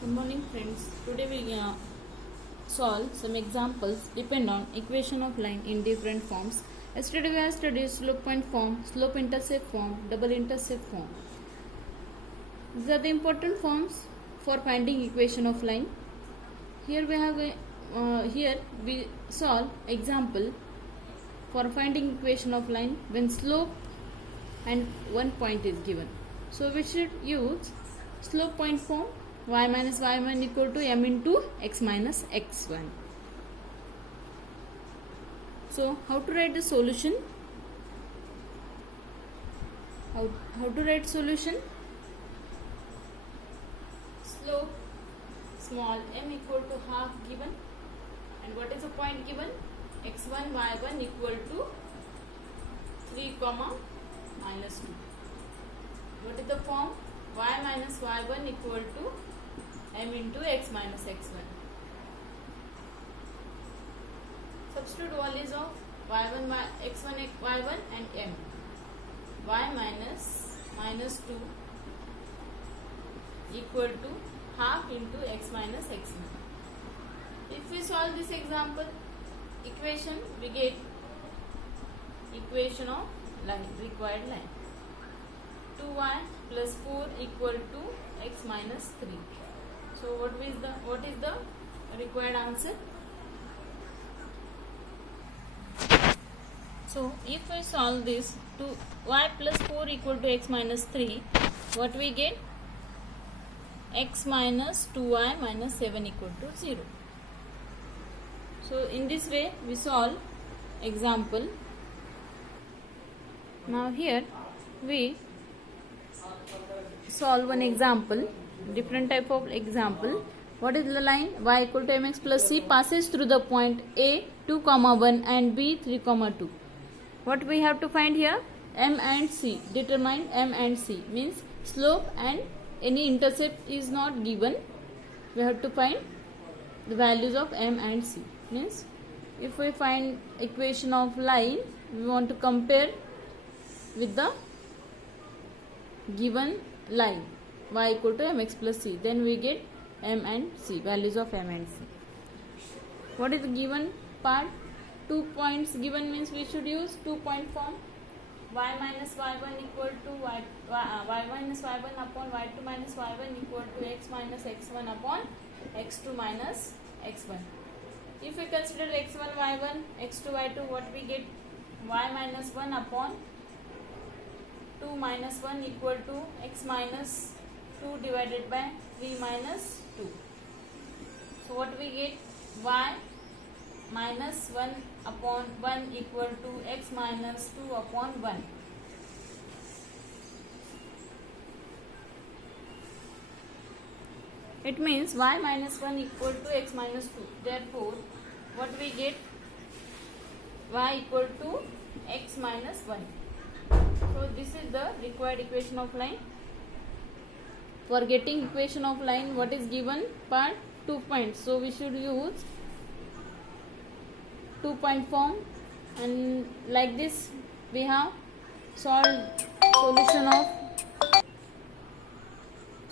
Good morning friends. Today we solve some examples depend on equation of line in different forms. Yesterday we have studied slope point form, slope intercept form, double intercept form. These are the important forms for finding equation of line. Here we have here we solve example for finding equation of line when slope and one point is given. So we should use slope point form y minus y1 equal to m into x minus x1. So how to write the solution? How to write solution? Slope small m equal to half given, and what is the point given? x1 y1 equal to 3 comma minus 2. What is the form? Y minus y1 equal to m into x minus x1. Substitute values of y1 x1 y1 and m. Y minus 2 equal to half into x minus x1. If we solve this example equation, we get equation of line, required line. 2y plus 4 equal to x minus 3. So what is the required answer? So if we solve this, to y plus 4 equal to x minus 3, what we get? X minus 2y minus 7 equal to 0. So in this way we solve example. Now here we solve one example, different type of example. What is the line? Y equal to mx plus c passes through the point A 2 comma 1 and B 3 comma 2. What we have to find here? M and C. Determine M and C means slope and any intercept is not given. We have to find the values of M and C. Means if we find equation of line, we want to compare with the given line y equal to mx plus c, then we get m and c, values of m and c. What is the given part? 2 points given means we should use 2-point form. Y minus y1 equal to y minus y1 upon y2 minus y1 equal to x minus x1 upon x2 minus x1. If we consider x1 y1, x2 y2, what we get? Y minus 1 upon 2 minus 1 equal to x minus 2 divided by 3 minus 2. So what we get? Y minus 1 upon 1 equal to x minus 2 upon 1. It means y minus 1 equal to x minus 2. Therefore, what we get? Y equal to x minus 1. So this is the required equation of line. For getting equation of line, what is given? Part 2 points. So we should use 2-point form, and like this we have solved solution of.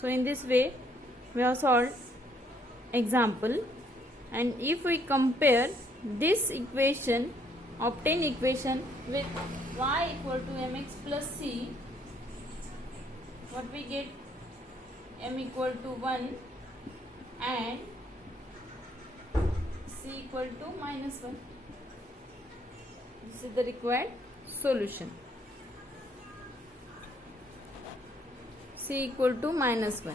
So in this way we have solved example, and if we compare this equation, obtain equation with y equal to mx plus c, what we get? M equal to 1 and c equal to minus 1. This is the required solution. C equal to minus 1.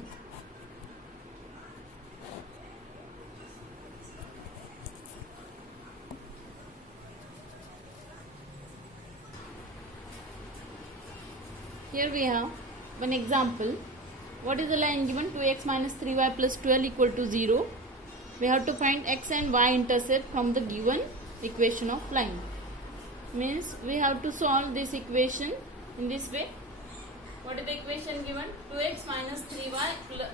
Here we have one example. What is the line given? 2x minus 3y plus 12 equal to 0. We have to find x and y intercept from the given equation of line. Means we have to solve this equation in this way. What is the equation given? 2x minus 3y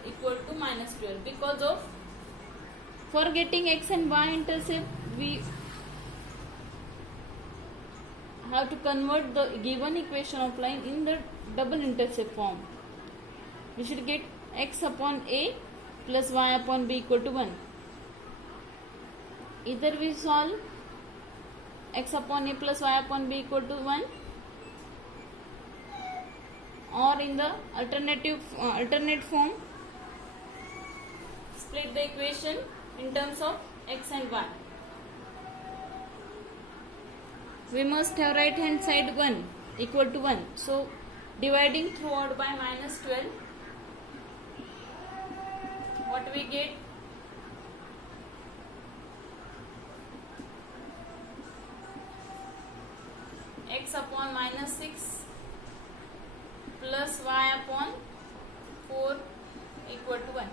equal to minus 12. Because of for getting x and y intercept, we have to convert the given equation of line in the double intercept form. We should get x upon a plus y upon b equal to 1. Either we solve x upon a plus y upon b equal to 1, or in the alternate form, split the equation in terms of x and y. We must have right hand side 1 equal to 1. So dividing throughout by minus 12, what we get? X upon minus 6 plus y upon 4 equal to 1.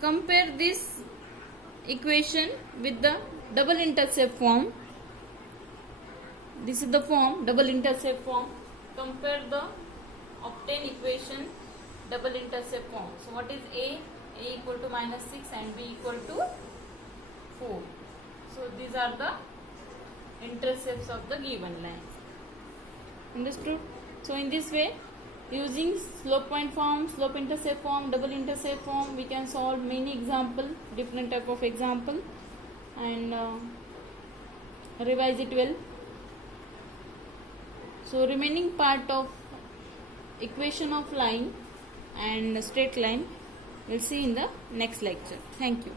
Compare this equation with the double intercept form. This is the form, double intercept form. Compare the obtained equation, double intercept form. So what is A? A equal to minus 6 and B equal to 4. So these are the intercepts of the given lines. Understood? So in this way, using slope point form, slope intercept form, double intercept form, we can solve many example, different type of example, and revise it well. So remaining part of equation of line and straight line we'll see in the next lecture. Thank you.